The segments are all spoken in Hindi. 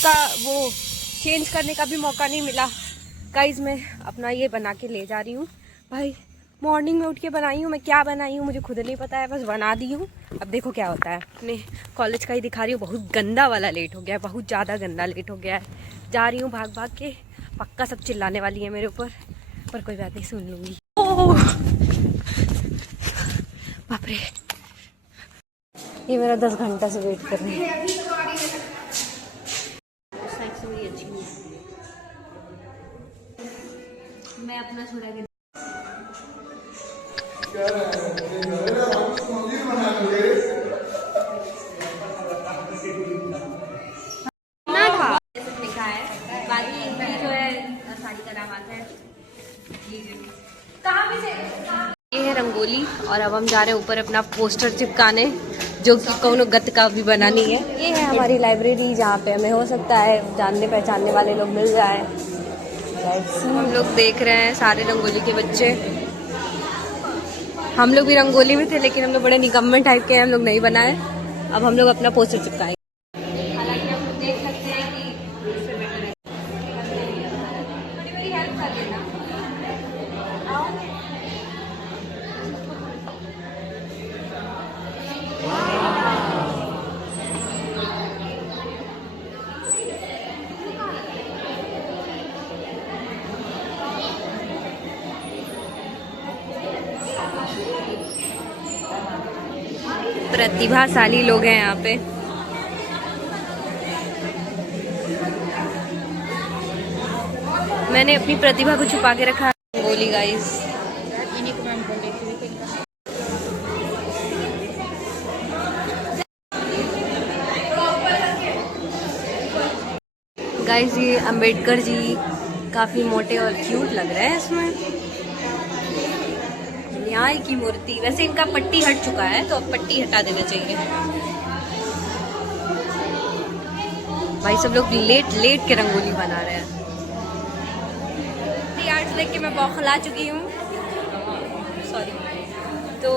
उसका वो चेंज करने का भी मौका नहीं मिला। गाइज मैं अपना ये बना के ले जा रही हूँ भाई। मॉर्निंग में उठ के बनाई हूँ मैं, क्या बनाई हूँ मुझे खुद नहीं पता है, बस बना दी हूँ। अब देखो क्या होता है। अपने कॉलेज का ही दिखा रही हूँ। बहुत गंदा वाला लेट हो गया है, बहुत ज़्यादा गंदा लेट हो गया है। जा रही हूँ भाग भाग के। पक्का सब चिल्लाने वाली है मेरे ऊपर, पर कोई बात नहीं, सुन लूँगी। ओह बाप रे, ये मेरा 10 घंटा से वेट कर रही है। मैं अपना छोड़ा के ना था लिखा है, बाकी जो है साड़ी का नाम आता है। कहाँ पे से ये है रंगोली, और अब हम जा रहे हैं ऊपर अपना पोस्टर चिपकाने, जो कि कौनो गत का भी बनानी है। ये है हमारी लाइब्रेरी, जहाँ पे हमें हो सकता है जानने पहचानने वाले लोग मिल जाए। हम लोग देख रहे हैं सारे रंगोली के बच्चे। हम लोग भी रंगोली में थे, लेकिन हम लोग बड़े निकम्मे टाइप के हैं, हम लोग नहीं बनाए। अब हम लोग अपना पोस्टर चिपकाएंगे। हालांकि हम लोग देख सकते हैं कि मेरी हेल्प कर देना। प्रतिभाशाली लोग हैं यहाँ पे। मैंने अपनी प्रतिभा को छुपा के रखा है। बोली गाइस, गाइस ये अंबेडकर जी काफी मोटे और क्यूट लग रहे हैं इसमें। न्याय की मूर्ति, वैसे इनका पट्टी हट चुका है तो अब पट्टी हटा देना चाहिए। भाई सब लोग लेट लेट के रंगोली बना रहे हैं। आर्ट्स देख के मैं बौखला चुकी हूँ, सॉरी। तो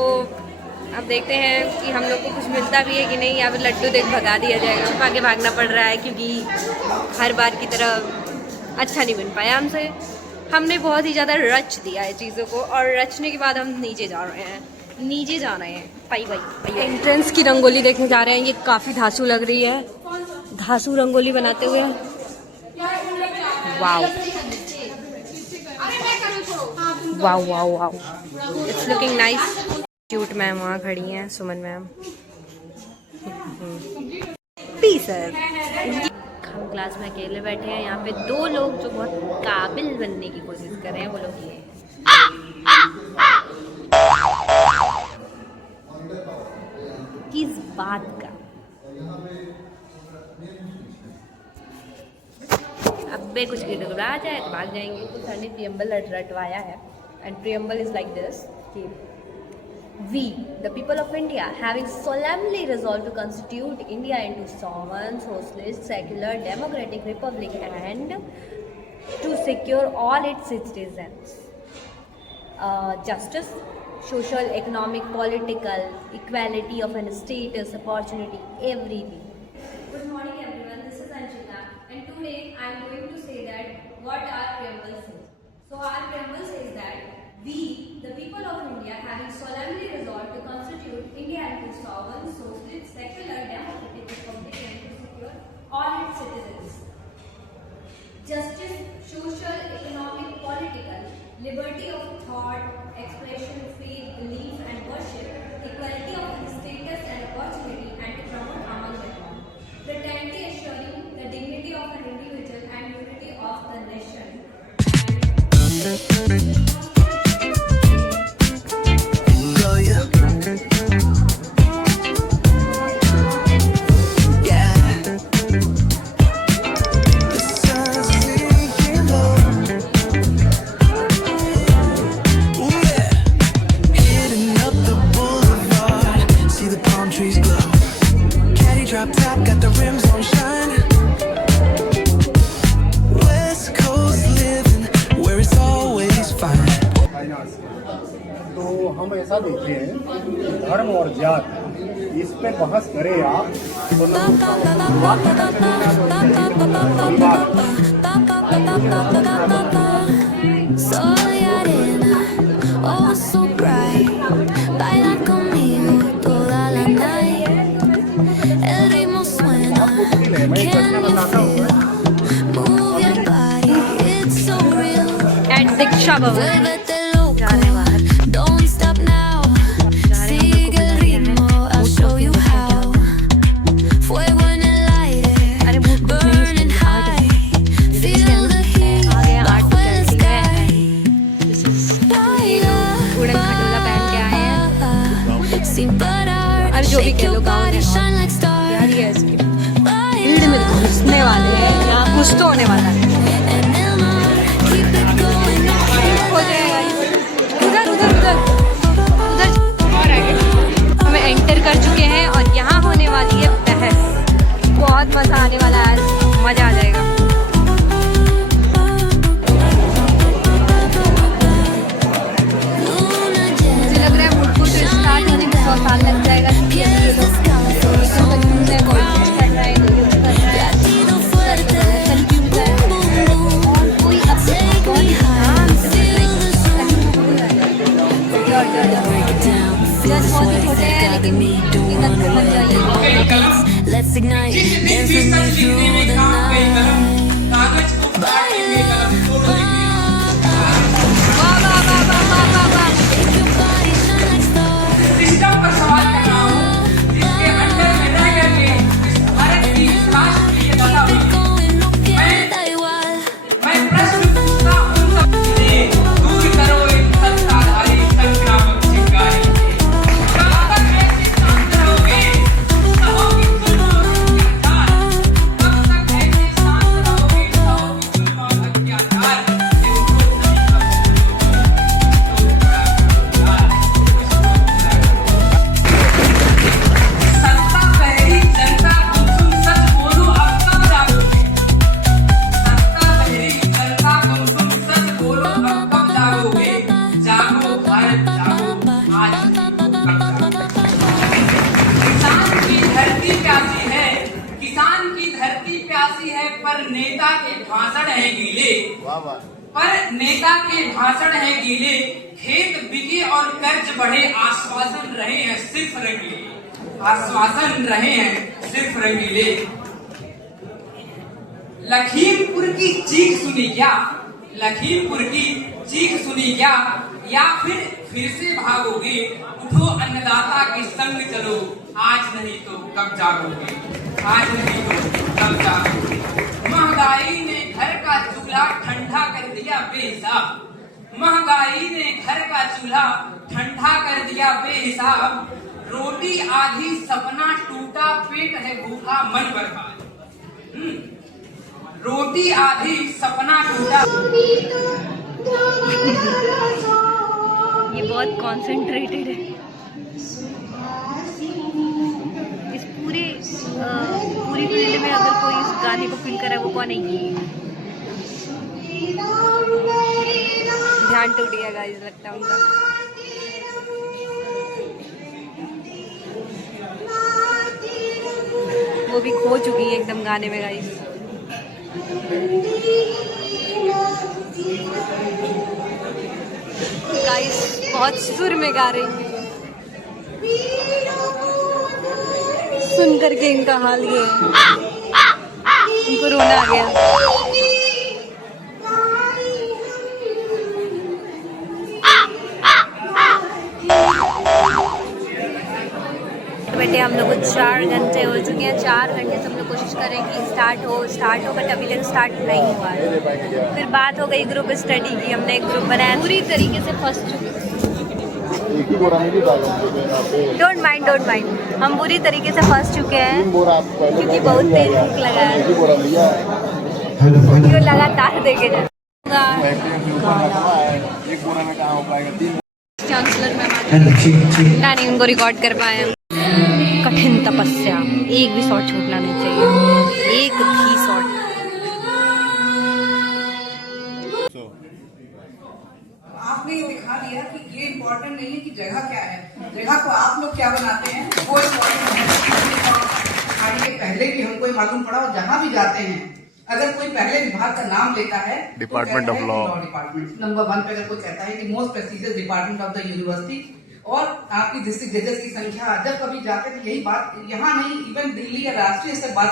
अब देखते हैं कि हम लोग को कुछ मिलता भी है कि नहीं, या फिर लड्डू देख भगा दिया जाएगा। छुपा के भागना पड़ रहा है, क्योंकि हर बार की तरह अच्छा नहीं बन पाया हमसे। हमने बहुत ही ज़्यादा रच दिया है चीज़ों को, और रचने के बाद हम नीचे जा रहे हैं, नीचे जा रहे हैं। पाई भाई एंट्रेंस की रंगोली देखने जा रहे हैं। ये काफ़ी धांसू लग रही है, धांसू रंगोली बनाते हुए। Wow wow wow wow, it's looking nice. Cute ma'am वहाँ खड़ी हैं, सुमन मैम। पीसर। हम क्लास में अकेले बैठे हैं। यहाँ पे 2 लोग जो बहुत काबिल बनने की कोशिश कर रहे हैं, वो लोग ये किस बात का। अबे कुछ गिड़गिड़ा जाए तो भाग जाएंगे। तो सर ने प्रियम्बल रटवाया है, and preamble is like this कि We, the people of India, having solemnly resolved to constitute India into sovereign, socialist, secular, democratic republic, and to secure all its citizens justice, social, economic, political, equality of an status, opportunity, everything. Good morning, everyone. This is Anshita, and today I am going to say that what our preamble says. So our preamble says that we, the people of India, having solemnly resolved to constitute India into sovereign, socialist, secular, democratic republic, and to secure all its citizens justice, social, economic, political, liberty of thought, expression, faith, belief, and worship, equality of status and opportunity, and to promote among them all, fraternity, assuring the dignity of an individual and unity of the nation. Drop top, got the rims on shine. West Coast living, where it's always fine. तो हम ऐसा देखते हैं, धर्म और जात इस पे बहस करें आप तो Move your body, it's so real. At Diksha Bhavan Vuélvete जा रहे हैं बाहर। loco, don't stop now. Sigue el ritmo, I'll show you how. Fuego en el aire, अरे मूड कुछ नहीं burning high. Feel the heat, आ गए आर्ट bajo el फैकल्टी में। sky. उड़न खटोला पहन के आए हैं। Sin parar, अरे जो भी shake कह लो your गाँव body, में shine like stars. यार ये ऐसे भीड़ में घुसने वाले हैं, यहाँ कुछ तो होने वाला है। En el mar, keep it going, no हो जाएगा उधर उधर उधर उधर और आगे हमें एंटर कर चुके हैं और यहाँ होने वाली है बहस। बहुत मजा आने वाला है आज, मजा आ जाएगा। luna मुझे llena. लग रहा है मुझको तो स्टार्ट होने में 100 साल लग जाएगा क्योंकि ये लोग में कोशिश कर रहा है यूज कर रहा है Latido fuerte, कंफ्यूज है boom, boom. और कोई अपने बहुत ध्यान से जज बहुत छोटे हैं लेकिन इधर बन जाइए। Let's ignite, dance with me through the night. वाह वाह वाह वाह वाह वाह वाह। Make your body shine like stars. System पर सवाल कर रहा हूँ जिसके अंडर में रह करके इस भारत की राष्ट्र की ये दशा हुई। Going, no queda igual. मैं प्रश्न पूछता हूँ सबसे दूर करो इन सत्ताधारी संक्रामक चिंगारी से। कब तक ऐसे शांत रहोगे सहो की जुल्म और अत्याचार। कब तक ऐसे शांत रहोगे सहो की जुल्म और अत्याचार। ये उनको नहीं कब सत्ता पहली जनता को तुम सच बोलो अब कब जागोगे। सत्ता पहली जनता को तुम सच बोलो अब कब जागोगे। जागो भारत जागो आज किसान की धरती प्यासी है। किसान की धरती प्यासी है पर नेता के भाषण है गीले। पर नेता के भाषण है गीले। खेत बिके और कर्ज बढ़े आश्वासन रहे हैं सिर्फ रंगीले। आश्वासन रहे हैं सिर्फ रंगीले। लखीमपुर की चीख सुनी क्या। लखीमपुर की चीख सुनी क्या या फिर से भागोगे। उठो अन्नदाता के संग चलो आज नहीं तो कब जागोगे। आज नहीं तो कब जागोगे। महंगाई ने घर का चूल्हा ठंडा कर दिया बेहिसाब। महंगाई ने घर का चूल्हा ठंडा कर दिया बेहिसाब। रोटी आधी सपना टूटा पेट है भूखा मन बर्बाद। रोटी आधी सपना टूटा। ये बहुत कॉन्सेंट्रेटेड है। इस पूरी फील्ड में अगर कोई इस गाने को फील करे वो कौन है ये। ध्यान टूट गया गाइस लगता है उनका। वो भी खो चुकी है एकदम गाने में गाइस। गाइस बहुत सुर में गा रही है। सुन करके इनका हाल ये है। इनको रोना आ गया। बेटे हम लोग को 4 घंटे हो चुके हैं। 4 घंटे से हम लोग कोशिश कर रहे हैं कि स्टार्ट हो बट अभी तक स्टार्ट नहीं हुआ है। फिर बात हो गई ग्रुप स्टडी की। हमने एक ग्रुप बनाया पूरी तरीके से फंस चुके हैं। डोंट माइंड हम बुरी तरीके से फंस चुके हैं क्योंकि बहुत तेज भूख लगा है। वीडियो लगातार देखे जाएगा। चांसलर मैम नहीं उनको रिकॉर्ड कर पाए हैं। कठिन तपस्या, एक भी शॉट छूटना नहीं चाहिए। एक भी शॉट। आपने ये दिखा दिया कि ये इम्पोर्टेंट नहीं है कि जगह क्या है, जगह को आप लोग क्या बनाते हैं वो इम्पोर्टेंट है। खाड़ी के पहले भी हमको ये मालूम पड़ा और जहाँ भी जाते हैं अगर कोई पहले विभाग का नाम लेता है department of law department number 1 पे अगर कोई कहता है कि most prestigious department of the university और आपकी डिस्ट्रिक्ट जजेस की संख्या जब कभी जाते तो यही बात यहाँ नहीं इवन दिल्ली या राष्ट्रीय से बात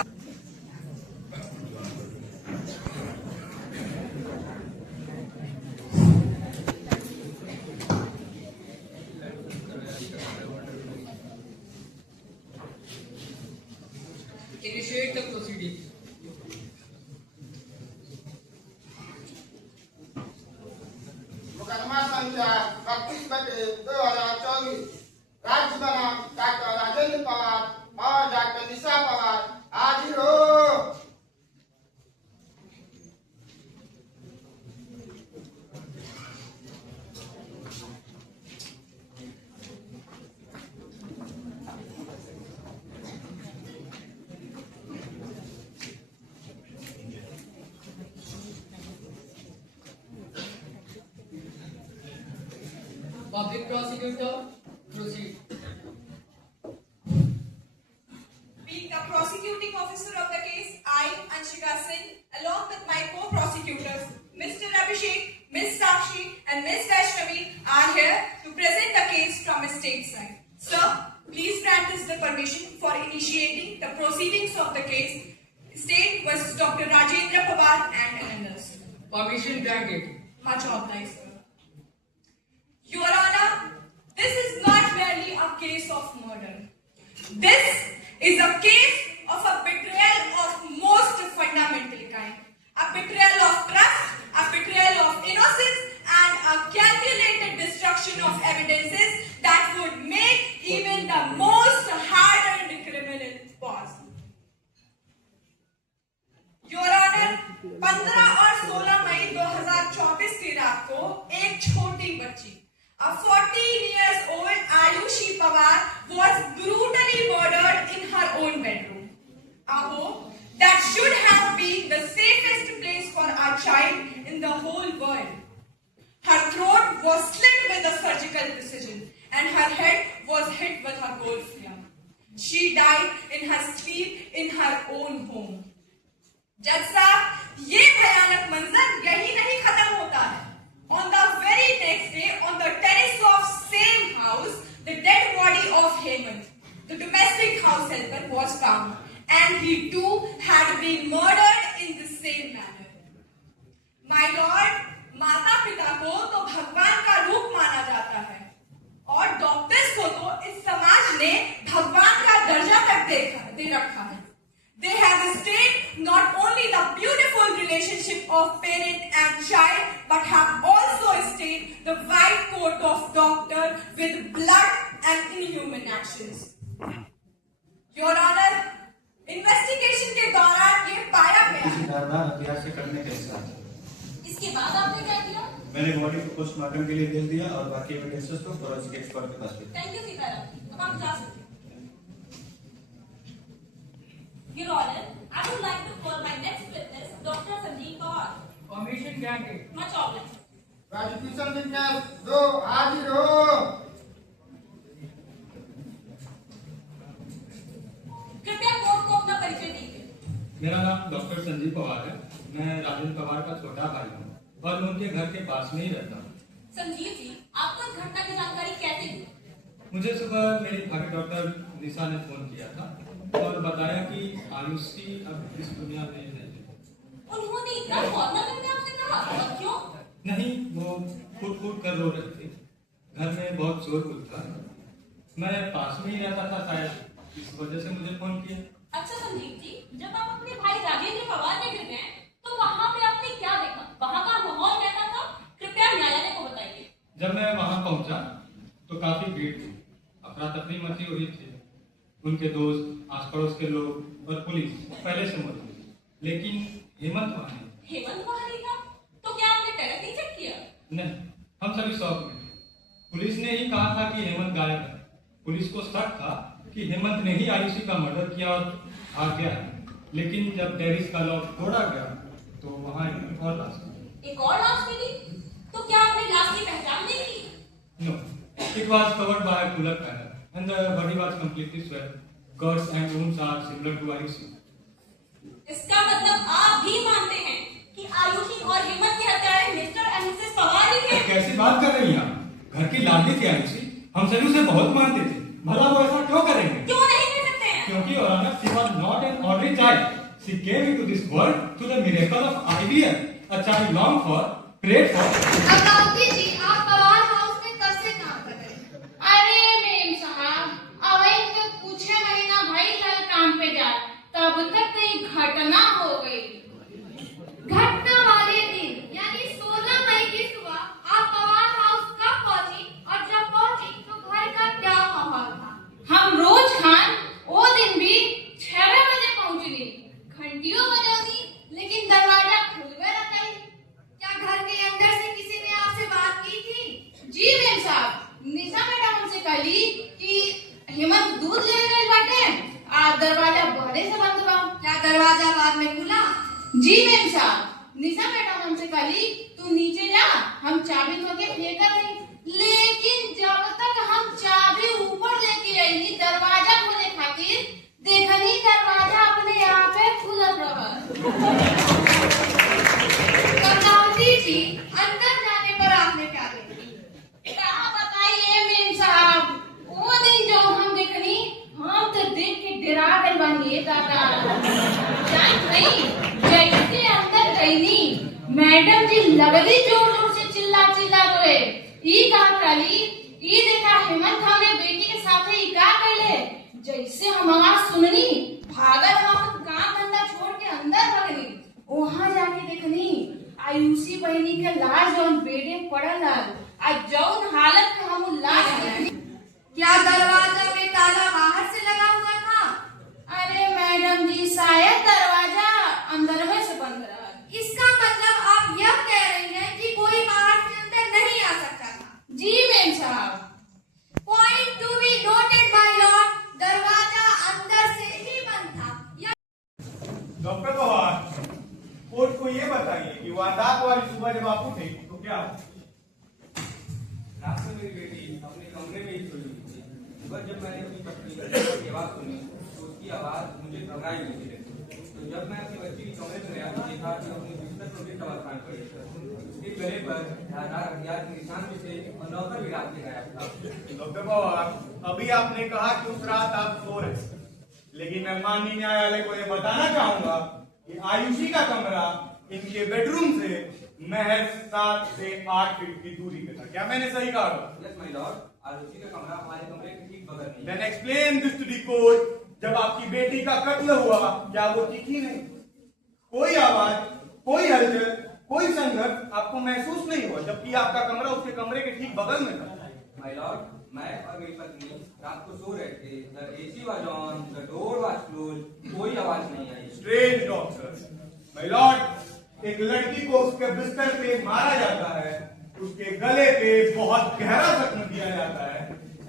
Public prosecutor, proceed. Being the prosecuting officer of the case, I, Anshika Singh, along with my co-prosecutors, Mr. Abhishek, Ms. Sakshi, and Ms. Vaishnavi, are here to present the case from a state side. Sir, please grant us the permission for initiating the proceedings of the case. State versus Dr. Rajendra Pawar and others. Permission granted. Much obliged, sir. Your Honor, this is not merely a case of murder. This is a case of a betrayal of most fundamental kind. A betrayal of trust, a betrayal of innocence, and a calculated destruction of evidences that would make even the most hardened criminal pause. Your Honor, 15 और 16 मई 2024 की रात को एक छोटी बच्ची, a 14 years old Ayushi Pawar, was brutally murdered in her own bedroom. A home that should have been the safest place for a child in the whole world. Her throat was slit with a surgical precision, and her head was hit with a gold spear. She died in her sleep in her own home. जज साहब, ये भयानक मंजर यही नहीं खत्म होता है. On the very next day, on the terrace of same house, the dead body of Hemant, the domestic house helper, was found, and he too had been murdered in the same manner. My lord, माता पिता को तो भगवान का रूप माना जाता है, और डॉक्टर्स को तो इस समाज ने भगवान का दर्जा तक दे रखा है. They have stated not only the beautiful relationship of parent and child, but have also stated the white coat of doctor with blood and inhuman actions. Your Honor, investigation के दौरान ये पाया गया किसी धारदार हथियार से करने के साथ इसके बाद आपने क्या किया? मैंने बॉडी को पोस्टमार्टम के लिए भेज दिया और बाकी एविडेंसेस को फोरेंसिक एक्सपर्ट के पास भेज दिया। Thank you, Sitaram. अब आप जा सकते हैं. Your Honor, I would like to call my next witness, Dr. Sanjeev Pawar. Permission granted. Much obliged. Rajkishan विन्यास दो हाजिर हो। कृपया कोर्ट को अपना परिचय दीजिए. मेरा नाम डॉक्टर संजीव पवार है। मैं राजेंद्र पवार का छोटा भाई हूँ और मैं उनके घर के पास में ही रहता हूँ। संजीव जी, आपको इस घटना की जानकारी कैसे दी? मुझे सुबह मेरी भाभी डॉक्टर निशा ने फोन किया था और बताया कि आयुषी अब इस दुनिया में नहीं है। उन्होंने इतना फौरन में आपसे कहा, और क्यों? नहीं, वो फूट कर रो रहे थे। घर में बहुत शोरगुल था। मैं पास में ही रहता था, शायद इस वजह से मुझे फोन किया। अच्छा संजीव जी, जब आप अपने भाई राजेंद्र पवार के घर गए तो वहाँ पे आपने क्या देखा? वहाँ का माहौल कैसा था? कृपया न्यायालय को बताइए। जब मैं वहाँ पहुंचा तो काफी भीड़ थी, अफरा तफरी मची हुई थी। उनके दोस्त, आस पड़ोस के लोग और पुलिस पहले से मौजूद थी, लेकिन हेमंत वहाँ नहीं। हेमंत वहाँ नहीं था? तो क्या आपने टेरेस नहीं चेक किया? नहीं, हम सभी शॉक में थे। पुलिस ने ही कहा था कि हेमंत गायब है। पुलिस को शक था कि हेमंत ने ही आयुषी का मर्डर किया और भाग गया है, लेकिन जब टेरिस का लॉक तोड़ा गया तो वहाँ एक और लाश मिली। एक और लाश मिली? तो क्या आपने लाश की पहचान नहीं की? No, it was covered by a cooler panel and the body was completely swept. Cuts and wounds are similar to Ayushi. इसका मतलब आप भी मानते हैं कि आयुषी और हेमंत की हत्यारे मिस्टर एंड मिसेस पवार ही थे? कैसी बात कर रही हैं आप? घर की लाडली थी आयुषी, हम सभी उसे बहुत मानते थे। भला वो ऐसा क्यों करेंगे? क्यों नहीं कर सकते हैं? क्योंकि Your Honor, she was not an ordinary child. She came into this world through the miracle of IVF. A child longed for, prayed for. अकाउंटी जी, आप पवार हाउस में कब से काम कर रहे हैं? अरे मेम साहब, अवैध तो कुछ महीना भाई लाल काम पे जा, तब तक कई घटना हो गई। घटना वाले दिन यानी 16 मई की सुबह आप पवार हाउस कब पहुंची और जब पहुंची तो घर का क्या माहौल था? हम रोज खान वो दिन भी 6 बजे पहुंचली। घंटियों बजाती लेकिन दरवाजा खुलवे न करी। क्या घर के अंदर से किसी ने आपसे बात की थी? जी मेम साहब, निशा मैडम हमसे कहली कि हेमंत दूध ले गए बाटे, आज दरवाजा बहरे से बंद बा। क्या दरवाजा बाद में खुला? जी मेम साहब, निशा मैडम हमसे कहली तू नीचे जा, हम चाबी धो के फेंक रही, लेकिन जब तक हम चाबी ऊपर लेके आईनी दरवाजा खोले खातिर, देखनी दरवाजा अपने आप खुलल रहल। करनावती जी, अंदर जाने पर आपने क्या देखी? का बताइए मेम साहब, वो दिन जो हम देखनी, हम तो देख के डरा गए बानी दादा। जान नहीं, जैसे अंदर गईनी, मैडम जी लगली जोर जोर से चिल्ला चिल्ला रोए। ई कहा काली, ई देखा हेमंत हमरे बेटी के साथे ई का कैले। जैसे हम आवाज सुननी, भागल हम काम धंधा छोड़ के अंदर भगनी। वहां जाके देखनी आयुषी बहनी के लाश जौन बेडे पड़ल हल, आ जौन हालत में हम लाश देखनी। क्या दरवाजा में ताला बाहर से लगा हुआ था? अरे मैडम जी, शायद दरवाजा अंदर में से बंद रहा। इसका मतलब आप यह कह रही हैं कि कोई बाहर से अंदर नहीं आ सकता था? जी मेम साहब। Point to be noted bye Lord, दरवाजा अंदर से ही बंद था। डॉक्टर पवार, कोर्ट को ये बताइए कि वारदात वाली सुबह जब आप उठे तो क्या हुआ? रात में मेरी बेटी अपने कमरे में ही सोई हुई थी। सुबह जब मैंने अपनी पत्नी की आवाज सुनी तो उसकी आवाज मुझे घबराई हुई थी। तो जब मैं अपनी बच्ची के कमरे में गया तो देखा कि अपने बिस्तर पर भी अवस्था में पड़ी थी। उसके गले पर धारदार हथियार के निशान भी थे और नौकर भी रात में गायब था। डॉक्टर पवार, अभी आपने कहा कि उस रात आप सो रहे थे, लेकिन मैं माननीय न्यायालय को यह बताना चाहूंगा कि आयुषी का कमरा इनके बेडरूम से महज 7 से 8 फीट की दूरी पे था। क्या मैंने सही कहा? यस माय लॉर्ड, आयुषी का कमरा हमारे कमरे के ठीक बगल में। Then explain this to the court. जब आपकी बेटी का कत्ल हुआ, क्या वो चीखी नहीं? कोई आवाज, कोई हलचल, कोई संघर्ष आपको महसूस नहीं हुआ, जबकि आपका कमरा उसके कमरे के ठीक बगल में था। माय लॉर्ड, मैं और मेरी पत्नी रात को सो रहे थे। The AC was on, the door was closed, कोई आवाज नहीं आई। Strange doctor. My lord, एक लड़की को उसके बिस्तर पे मारा जाता है, उसके गले पे बहुत गहरा जख्म दिया जाता है,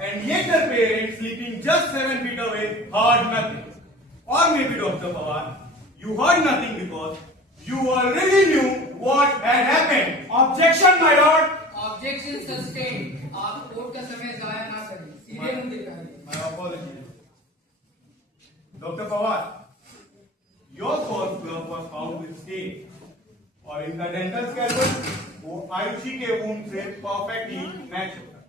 and yet the parents sleeping just 7 feet away heard nothing. Or maybe Dr. Pawar, you heard nothing because you already knew what had happened. Objection, my lord. Objection sustained. आप कोर्ट का समय जाया ना करें, सीधे मुंह दिखाइए। My apologies. Dr. Pawar, your fourth glove was found with stain. और इनका डेंटल स्कैल्पल वो आयुषी के वूंड से परफेक्टली मैच होता है।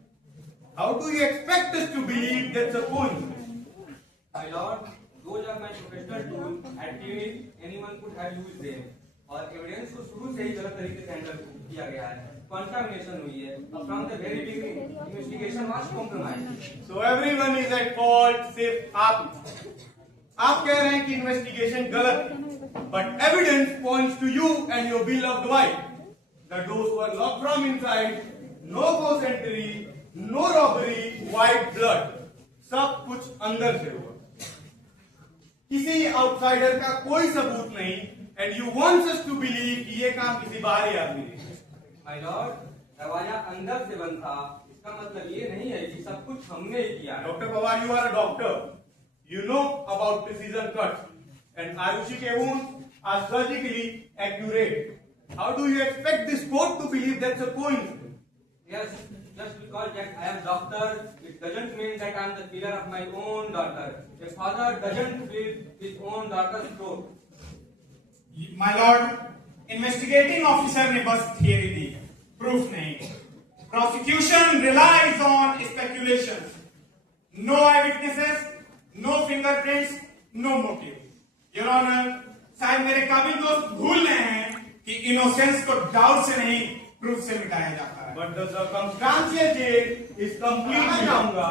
How do you expect us to believe that's a coincidence? My lord, those are my professional tools. At clinic, anyone could have used them. और एविडेंस को शुरू से ही गलत तरीके से हैंडल किया गया है। कंटामिनेशन हुई है। From the very beginning, investigation was compromised. So everyone is at fault, सिर्फ आप। आप कह रहे हैं कि इन्वेस्टिगेशन गलत है, but evidence points to you and your beloved wife. The doors were locked from inside, no ghost entry, no robbery, white blood. सब कुछ अंदर से हुआ, किसी आउटसाइडर का कोई सबूत नहीं, and you want us to believe कि ये काम किसी बाहरी आदमी ने किया। My lord, दरवाजा अंदर से बंद था, इसका मतलब ये नहीं है कि सब कुछ हमने ही किया है। Dr. Pawar, you are a doctor. You know about precision cuts, and Ayushi ke wounds are surgically accurate. How do you expect this court to believe that's a coincidence? Yes, just because that I am doctor, it doesn't mean that I am the killer of my own daughter. A father doesn't slit his own daughter's throat. My lord, investigating officer ने बस theory दी, proof नहीं। Prosecution relies on speculations. No eyewitnesses, no fingerprints, no motive. Your Honor, शायद मेरे काबिल दोस्त भूल रहे हैं कि इनोसेंस को डाउट से नहीं प्रूफ से मिटाया जाता है। But the circumstantial case is complete। मैं चाहूंगा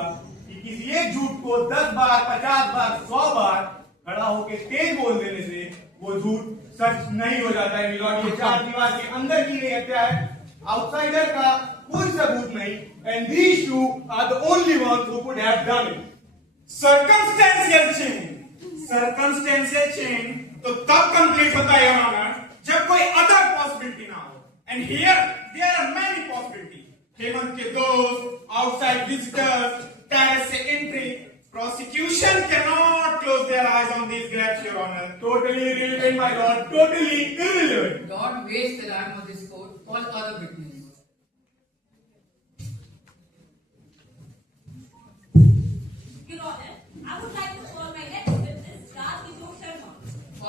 कि किसी एक झूठ को 10 बार, 50 बार, 100 बार खड़ा होके तेज बोल देने से वो झूठ सच नहीं हो जाता है। मिलॉर्ड, ये 4 दीवार के अंदर की गई हत्या है, आउटसाइडर का कोई सबूत नहीं, and these two are the only ones who could have done it. Circumstantial chain, circumstantial chain तो तब कंप्लीट होता है योर ऑनर जब कोई अदर पॉसिबिलिटी ना हो, and here there are many possibility. Hemant के दोस्त, आउटसाइड विजिटर्स, टेरेस से entry. Prosecution cannot close their eyes on these gaps, Your Honor. Totally irrelevant, my lord. Totally irrelevant. Don't waste the time of this court. Call other witnesses.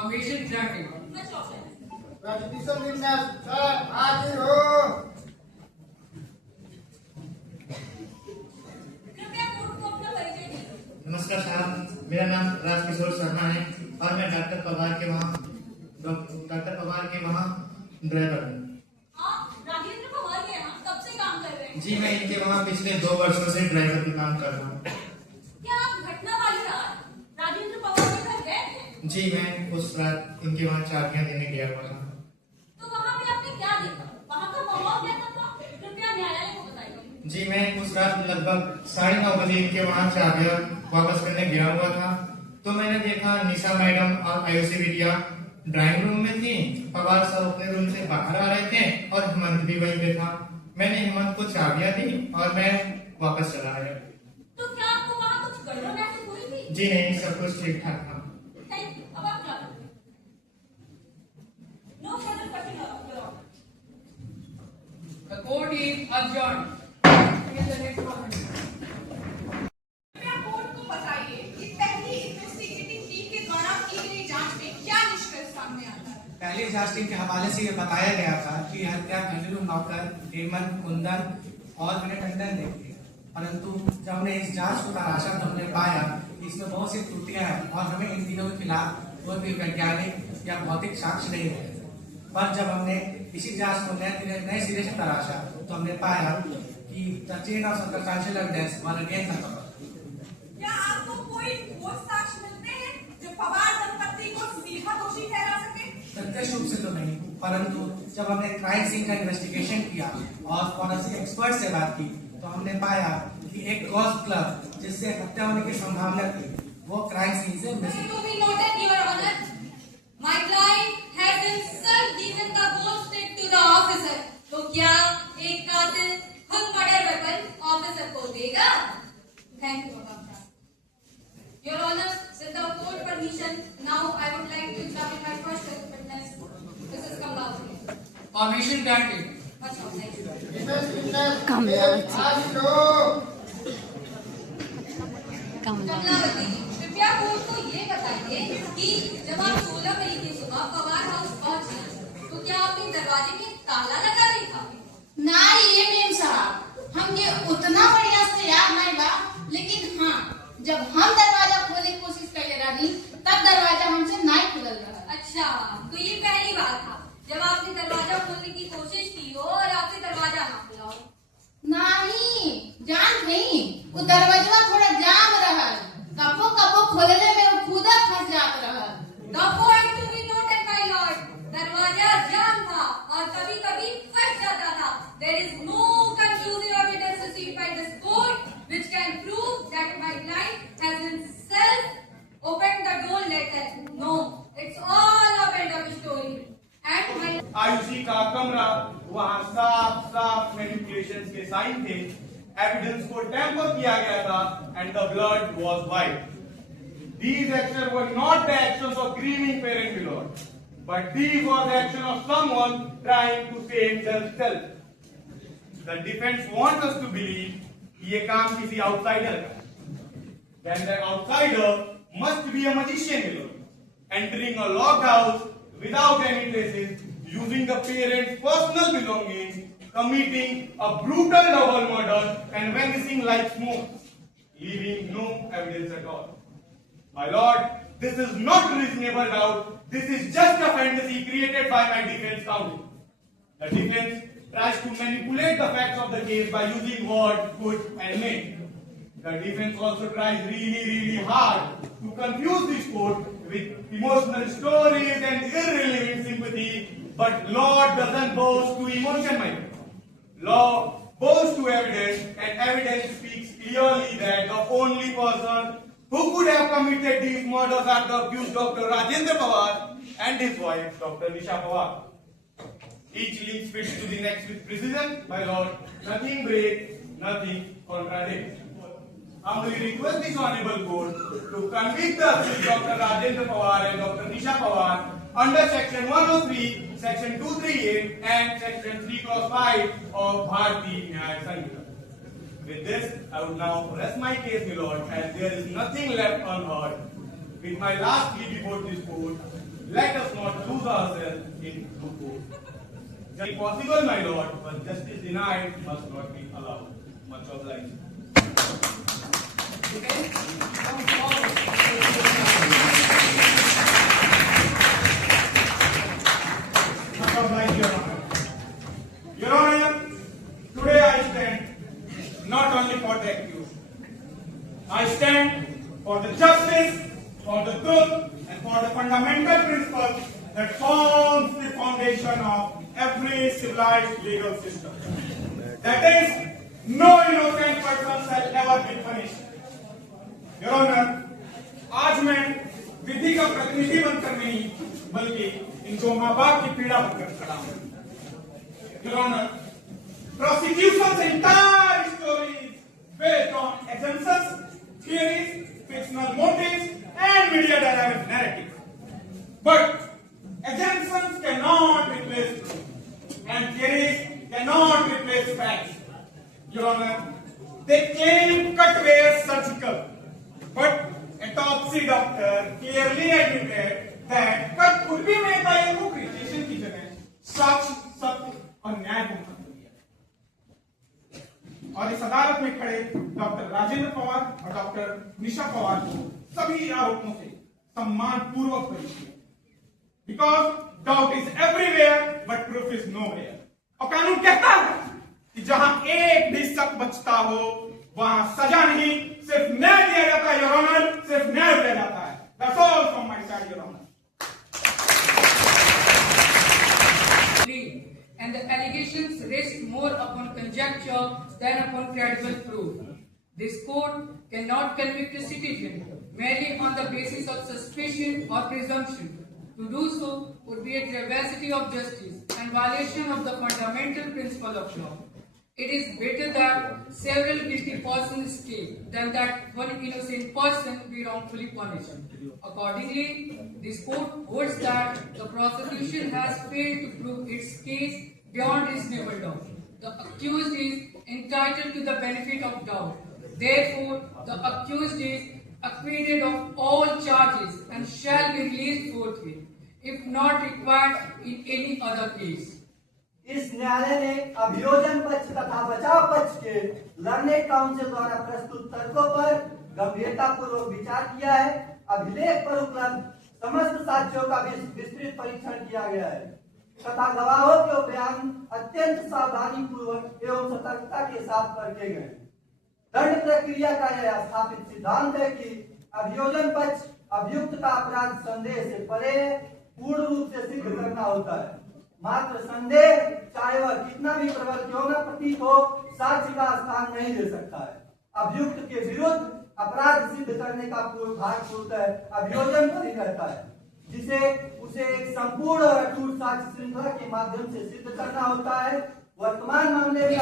Formation tracking. Which option? Repetition in the हाजिर हो। कृपया कोर्ट को अपना परिचय दीजिए। नमस्कार साहब, मेरा नाम राजकिशोर शर्मा है और मैं डॉक्टर पवार के वहाँ ड्राइवर हूँ। आप राजेंद्र पवार के यहाँ कब से काम कर रहे हैं? जी मैं इनके वहाँ पिछले 2 वर्षों से ड्राइवर का काम कर रहा हूँ। क्या आप घटना वाली रात राजेंद्र पवार के घर गए थे? जी मैं उस रात इनके वहाँ चाबियाँ देने गया हुआ था। तो वहाँ पे आपने क्या देखा? वहाँ का माहौल कैसा था? कृपया न्यायालय को बताइए। जी मैं उस रात लगभग 9:30 बजे इनके वहाँ चाबियाँ वापस करने गया हुआ था, तो मैंने देखा निशा मैडम और आयुषी बिटिया ड्राइंग रूम में थी, पवार साहब अपने रूम से बाहर आ रहे थे और हेमंत भी वहीं पे था। मैंने हेमंत को चाबियां दी और मैं वापस चला आया। तो क्या आपको वहाँ कुछ गड़बड़ महसूस हुई थी? जी नहीं, सब कुछ ठीक ठाक था। Thank you. अब आप जाओ। No further question your honour. The court is adjourned. कृपया कोर्ट को बताइए कि पहली इन्वेस्टिगेटिंग टीम के द्वारा की गई जांच में क्या निष्कर्ष सामने आता है? पहले जांच टीम के हवाले से यह बताया गया था कि हत्या घरेलू नौकर हेमंत कुंदन और विनय टंडन ने की, परंतु जब हमने इस जांच को तराशा तो हमने पाया कि इसमें बहुत सी त्रुटियां हैं और हमें इन तीनों के खिलाफ कोई भी वैज्ञानिक या भौतिक साक्ष्य नहीं रहे। पर जब हमने इसी जांच को नए सिरे से तराशा तो हमने पाया कि the chain of circumstantial evidence one against the Pawar. क्या आपको कोई ठोस साक्ष्य मिलते हैं जो पवार दंपत्ति को सीधा दोषी ठहरा सके? प्रत्यक्ष रूप से तो नहीं, परंतु जब हमने क्राइम सीन का इन्वेस्टिगेशन किया और फॉरेंसिक एक्सपर्ट से बात की तो हमने पाया कि एक गॉस क्लब जिससे हत्या होने की संभावना थी वो क्राइम सीन से missing. To be noted, Your Honor, my client has himself given the gold stick to the officer. तो क्या एक कातिल खुद मर्डर वेपन ऑफिसर को देगा? Thank you, Dr. Your Honor, with the court permission, now I would like to examine my first witness, Mrs. Kamlavati. Formation tracking. Much obliged. हाजिर हो। कमलावती जी, कृपया कोर्ट को ये बताइए कि जब आप 16 मई की सुबह पवार हाउस पहुंचे तो क्या आपने दरवाजे में ताला लगा नहीं था? ना ये मेम साहब, हमके उतना बढ़िया से याद नहीं बा, लेकिन हाँ जब हम दरवाजा खोलने की कोशिश कर रही तब दरवाजा हमसे नहीं खुलल रहा। अच्छा, तो ये पहली बार था जब आपने दरवाजा खोलने की कोशिश की हो और आपसे दरवाजा ना खुला हो? नहीं, जान नहीं, वो दरवाजा थोड़ा जाम रहा, कबो कबो खोलने में वो खुद फंस जात रहा। The point to be noted, my lord, दरवाजा जाम था और कभी कभी फंस जाता था। There is no conclusive evidence received by this court which can prove that my client has himself opened the door later. No, it's all a built-up story. And my Ayushi का कमरा, वहाँ साफ साफ मैनिपुलेशंस के साइन थे, एविडेंस को टेम्पर किया गया था and the blood was white. These actions were not the actions of grieving parent, my lord, but these were the action of someone trying to save themselves. The defense wants us to believe ये काम किसी outsider का है. Then the outsider must be a magician, my lord, entering a locked house without any traces, using the parents' personal belongings, committing a brutal double murder and vanishing like smoke, leaving no evidence at all. My lord, this is not reasonable doubt. This is just a fantasy created by my defense counsel. The defense tries to manipulate the facts of the case by using words, could and may. The defense also tries really hard to confuse this court with emotional stories and irrelevant sympathy, but law doesn't boast to emotion, my friend. Law boasts to evidence, and evidence speaks clearly that the only person who could have committed these murders are the accused Dr. Rajendra Pawar and his wife, Dr. Nisha Pawar. Each link fits to the next with precision, my lord. Nothing breaks, nothing contradicts. Humbly request this honorable court to convict the accused Dr. Rajendra Pawar and Dr. Nisha Pawar under section 103, section 238 and section 3x5 of Bharati Nyaya Sanhita. With this, I would now rest my case, my lord, as there is nothing left unheard. With my last plea before this court, let us not lose ourselves in loopholes. If possible, my lord, but justice denied must not be allowed. Much obliged. Much obliged, Your Honor. Your Honor, today I stand not only for the accused. I stand for the justice, for the truth, and for the fundamental principles that forms the foundation of every civilized legal system. That is, no innocent person shall ever be punished. Your Honor, आज मैं विधि का प्रतिनिधि बनकर नहीं, बल्कि इन दो माँ बाप की पीड़ा बनकर खड़ा हूँ. Your Honor, prosecution's entire story is based on assumptions, theories, fictional motives, and media-derived narratives. But assumptions cannot replace truth, and theories cannot replace facts. Your Honor, they claim cut were surgical, but autopsy doctor clearly admitted that cut could be made by a lubrication की जगह साक्ष्य, सत्य और न्याय को खत्म किया. और इस अदालत में खड़े डॉक्टर राजेंद्र पवार और डॉक्टर निशा पवार को सभी आरोपों से सम्मान पूर्वक पेश किया. Because doubt is everywhere, but proof is nowhere. और कानून कहता है कि जहां एक भी शक बचता हो, वहां सजा नहीं, सिर्फ न्याय दिया जाता है. योर ऑनर, सिर्फ न्याय दिया जाता है. That's all from my side, Your Honor. And the allegations rest more upon conjecture than upon credible proof. This court cannot convict a citizen merely on the basis of suspicion or presumption. To do so would be a travesty of justice and violation of the fundamental principle of law. It is better that several guilty persons escape than that one innocent person be wrongfully punished. Accordingly, this court holds that the prosecution has failed to prove its case beyond reasonable doubt. The accused is entitled to the benefit of doubt. Therefore, the accused is acquitted of all charges and shall be released forthwith, if not required in any other case. इस न्यायालय ने अभियोजन पक्ष तथा बचाव पक्ष के लड़ने काउंसिल द्वारा प्रस्तुत तर्कों पर गंभीरता पूर्वक विचार किया है. अभिलेख पर उपलब्ध समस्त साक्ष्यों का विस्तृत परीक्षण किया गया है तथा गवाहों के बयान अत्यंत सावधानी पूर्वक एवं सतर्कता के साथ परखे गए. दंड प्रक्रिया का यह स्थापित सिद्धांत है कि अभियोजन पक्ष अभियुक्त का अपराध संदेह से परे पूर्ण रूप से सिद्ध करना होता है. मात्र संदेह, चाहे वह कितना भी प्रबल क्यों न प्रतीत हो, साक्ष्य का स्थान नहीं ले सकता है. अभियुक्त के विरुद्ध अपराध सिद्ध करने का पूर्ण भार पूर्णतः अभियोजन पर ही रहता है, जिसे उसे एक संपूर्ण और अटूट साक्ष्य श्रृंखला के माध्यम से सिद्ध करना होता है. वर्तमान मामले में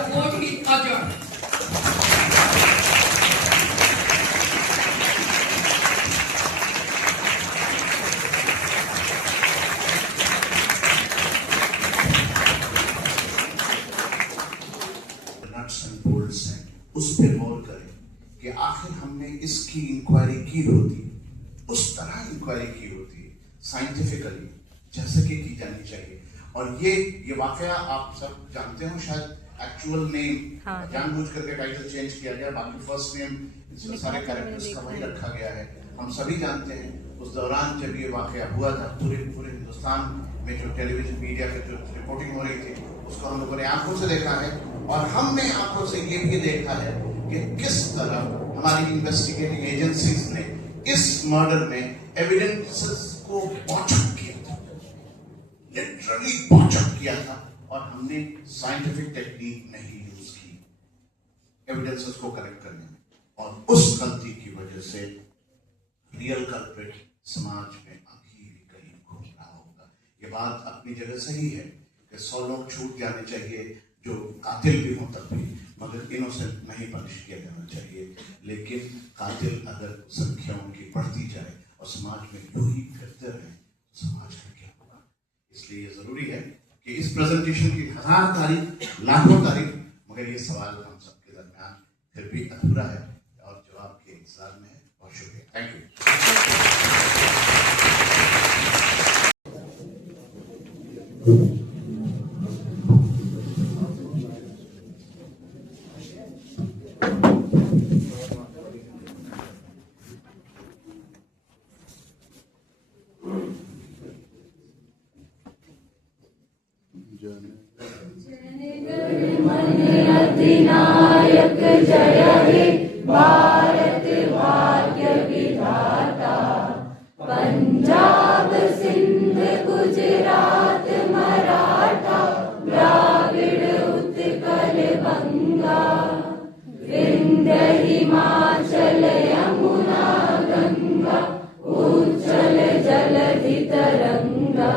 उस पे गौर करें कि आखिर हमने इसकी इंक्वायरी की होती, उस तरह इंक्वायरी की होती साइंटिफिकली जैसे कि की जानी चाहिए. और ये वाकया आप सब जानते हो, शायद एक्चुअल नेम जानबूझ करके टाइटल चेंज किया गया, बाकी फर्स्ट नेम सारे कैरेक्टर्स का वही रखा गया है. हम सभी जानते हैं उस दौरान जब ये वाकया हुआ था, पूरे हिंदुस्तान में जो टेलीविजन मीडिया की जो रिपोर्टिंग हो रही थी उसको हम लोगों ने आंखों से देखा है. और हमने आंखों से ये भी देखा है कि किस तरह हमारी इन्वेस्टिगेटिंग एजेंसीज ने इस मर्डर में एविडेंसेस को बौछक किया था, लिटरली बौछक किया था. और हमने साइंटिफिक टेक्निक नहीं यूज की एविडेंसेस को कलेक्ट करने में. और उस गलती की वजह से रियल कल्प्रिट समाज में अभी भी कहीं घूम रहा होगा. ये बात अपनी जगह सही है कि 100 लोग छूट जाने चाहिए जो कातिल भी हो तब भी, मगर इनोसेंट नहीं पनिश किया जाना चाहिए. लेकिन कातिल अगर संख्या उनकी बढ़ती जाए और समाज में यूं ही फिरते रहे, समाज का क्या होगा. इसलिए ये जरूरी है कि इस प्रेजेंटेशन की 1000 तारीफ, लाखों तारीफ, मगर ये सवाल हम सबके दरमियान फिर भी अधूरा है और जवाब के इंतजार में है. बहुत शुक्रिया. Thank you. अधिनायक जय हे भारत भाग्य विधाता, पंजाब सिंध गुजरात मराठा द्राविड़ उत्कल बंगा, विंध्य हिमाचल यमुना गंगा उज्जल जलधि तरंगा,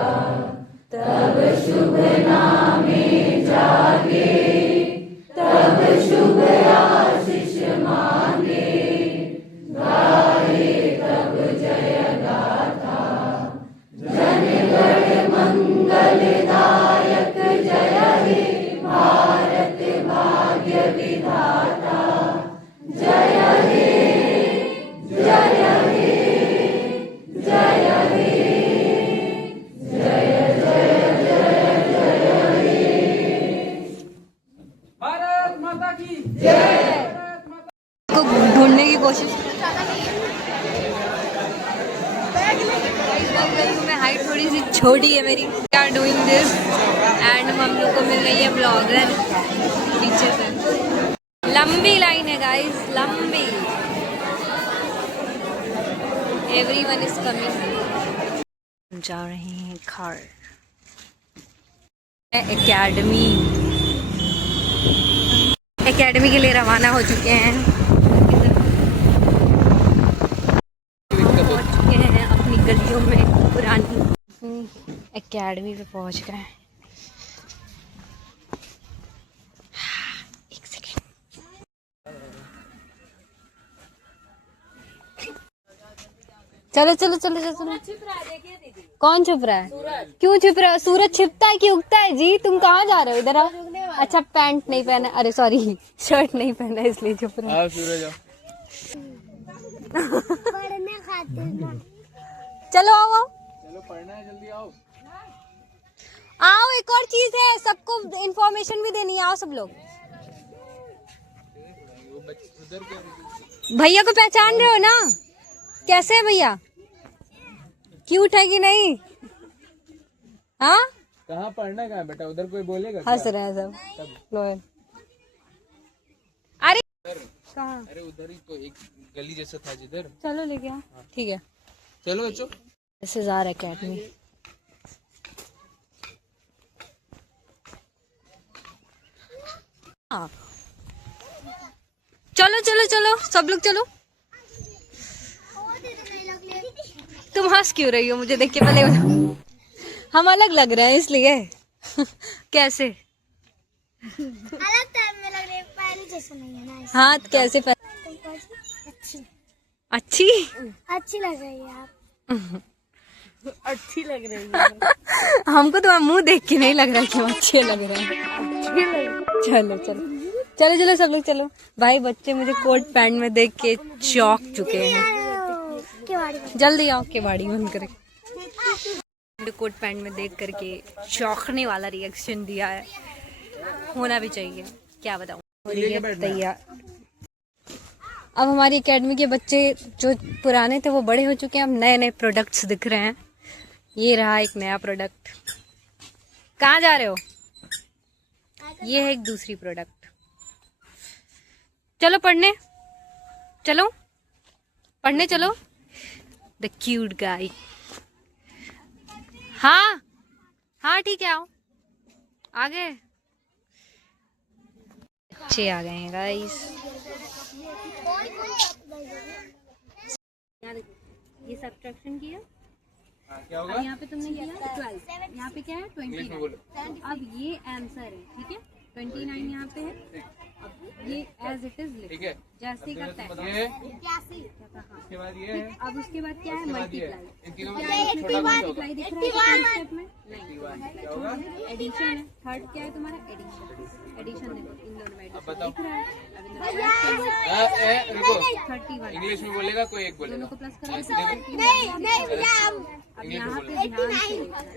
तब शुभ नामे जागे तब शुभ आशीष मांगे, गाए तब जय गाथा, जनगण मंगलदायक जय हे भारत भाग्य विधाता, जय हे जय हे जय हे जय जय जय जय हे। भारत माता की को ढूंढने की कोशिश में हाइट थोड़ी सी छोटी है मेरी। We are doing this and हम लोग को मिल रही है ब्लॉगर पीछे से। लंबी लाइन है गाइस, लंबी। Everyone is coming. जा रहे हैं घर। एकेडमी के लिए रवाना हो चुके हैं। पहुंच चुके हैं अपनी गलियों में पुरानी। एकेडमी पे पहुंच गए। एक सेकेंड। चलो चलो चलो चलो। कौन छुप रहा है? क्यों छुप रहा है? सूरज छिपता है कि उगता है जी? तुम कहाँ जा रहे हो? इधर आओ। अच्छा पैंट नहीं पहना, अरे सॉरी शर्ट नहीं पहना इसलिए छुप रहा है। चलो आओ आओ। चलो पढ़ना है, जल्दी आओ। आओ, एक और चीज है, सबको इन्फॉर्मेशन भी देनी है। आओ सब लोग। भैया को पहचान रहे हो ना? कैसे है भैया? क्यूट है कि नहीं? हाँ कहाँ पढ़ना कहाँ बेटा? उधर कोई बोलेगा? हंस रहे हैं सब लोग। अरे कहाँ? अरे उधर ही तो एक गली जैसा था जिधर। चलो लेके आओ। ठीक है चलो बच्चों। This is our academy. हाँ चलो चलो चलो सब लोग चलो। तुम हंस क्यों रही हो? मुझे देख के पहले हम अलग लग रहे हैं इसलिए। कैसे अलग टाइप में लग रहे हैं, पहले जैसे नहीं है ना। हाँ कैसे अच्छी अच्छी अच्छी लग रही है आप। अच्छी लग रही है। हमको तो मुंह देख के नहीं लग रहा कि हम अच्छे लग रहे हैं। चलो चलो चलो चलो सब लोग चलो। भाई बच्चे मुझे कोट पैंट में देख के चौंक चुके हैं। जल्दी आओ, केवाड़ी बंद करे। कोट पैंट में देख करके चौंकने वाला रिएक्शन दिया है। होना भी चाहिए, क्या बताऊं। हो रही है तैयार। अब हमारी एकेडमी के बच्चे जो पुराने थे वो बड़े हो चुके हैं। अब नए नए प्रोडक्ट्स दिख रहे हैं। ये रहा एक नया प्रोडक्ट। कहाँ जा रहे हो? ये है एक दूसरी प्रोडक्ट। चलो पढ़ने, चलो पढ़ने चलो। द क्यूट गाय। हाँ हाँ ठीक है, आओ आगे। बच्चे आ गए हैं गाइस। ये सब्ट्रैक्शन किया। क्या होगा? अब यहाँ पे तुमने किया 12, यहाँ पे क्या है 29। अब ये आंसर है, ठीक है। 29 यहाँ पे है। अब ये एज इट इज ठीक है, जैसे का तैसे। ये उसके बाद ये है, अब उसके बाद क्या है, मल्टीप्लाई। इनकी छोटा कौन सा होगा? मल्टीप्लाई दिख रहा है स्टेप में? नहीं, एडिशन है। थर्ड क्या है तुम्हारा? एडिशन। एडिशन देखो इन दोनों में अब बताओ। दिख रहा है। अब इन दोनों में रुको, 31 इंग्लिश में बोलेगा कोई एक बोलेगा। दोनों को प्लस करो। अब इंग्लिश में यहाँ पे बोलेगा। ध्यान से देखना,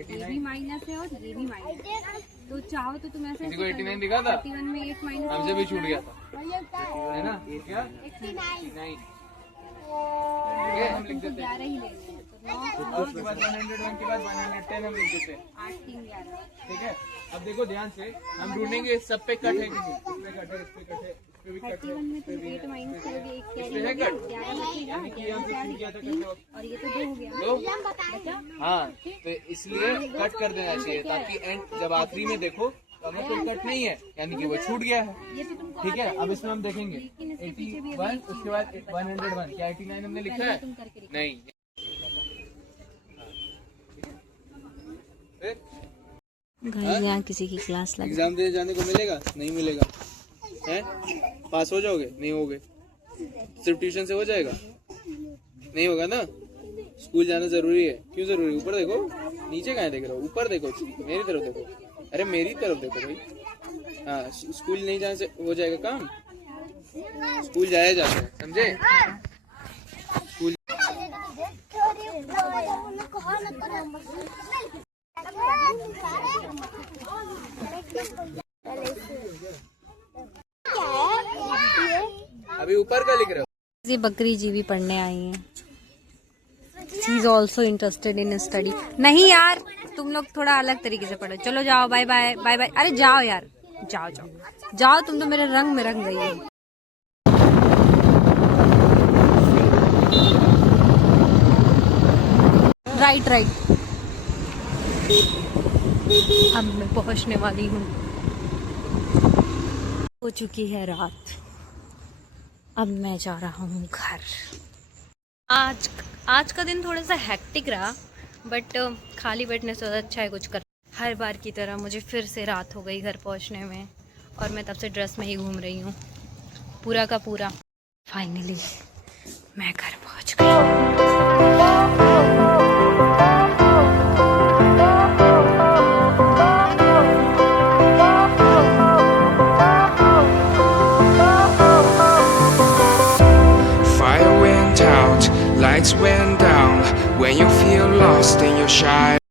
ये भी माइनस है और ये भी माइनस है। तो चाहो तो तुम ऐसे किसी को 89 दिखा था? 31 में 8 माइनस हमसे भी छूट गया था, है ना? ये क्या? 89। ठीक है, हम लिख देते हैं। 11 ही ले लें तो उसके बाद 101 के बाद 110 हम लिख देते हैं। 8 3 11। ठीक है, अब देखो ध्यान से, हम ढूंढेंगे सब पे कट है कि नहीं। इस पे कट है, इस पे कट है, इस पे भी कट है, 31 में इस पे तुम भी 8 माइनस करोगे, एक इस कैरी पे हो है गया, कट। 11 बचेगा, यानी कि हमसे 11 छूट गया था 3 कट। और ये तो 2 हो गया। दो? हाँ, तो इसलिए कट कर देना चाहिए ताकि एंड जब आखिरी में देखो तो हमें कोई कट नहीं है, यानी कि वो छूट गया है। ठीक है, अब इसमें हम देखेंगे 81, उसके बाद 101। क्या 89 हमने लिखा है? नहीं। यहाँ किसी की क्लास लगी। एग्जाम देने जाने को मिलेगा? नहीं मिलेगा। हैं? पास हो जाओगे? नहीं होगे। सिर्फ ट्यूशन से हो जाएगा? नहीं होगा ना। स्कूल जाना जरूरी है। क्यों जरूरी? ऊपर देखो, नीचे कहाँ देख रहे हो? ऊपर देखो, मेरी तरफ देखो। अरे मेरी तरफ देखो भाई। हाँ, स्कूल नहीं जाने से हो जाएगा काम? स्कूल जाया जाता है, समझे? स्कूल अभी ऊपर का लिख रहे हो? ये बकरी जी भी पढ़ने आई है। She is also interested in study. नहीं यार, तुम लोग थोड़ा अलग तरीके से पढ़ो। चलो जाओ, बाय बाय बाय बाय। अरे जाओ यार, जाओ जाओ जाओ, तुम तो मेरे रंग में रंग गई हो। Right right. अब मैं पहुंचने वाली हूँ। हो चुकी है रात, अब मैं जा रहा हूँ घर। आज का दिन थोड़ा सा हेक्टिक रहा, बट खाली बैठने से ज़्यादा अच्छा है कुछ कर। हर बार की तरह मुझे फिर से रात हो गई घर पहुँचने में, और मैं तब से ड्रेस में ही घूम रही हूँ पूरा का पूरा। फाइनली मैं घर पहुँच गई। Fire went out, lights went down. When you feel lost in your shadow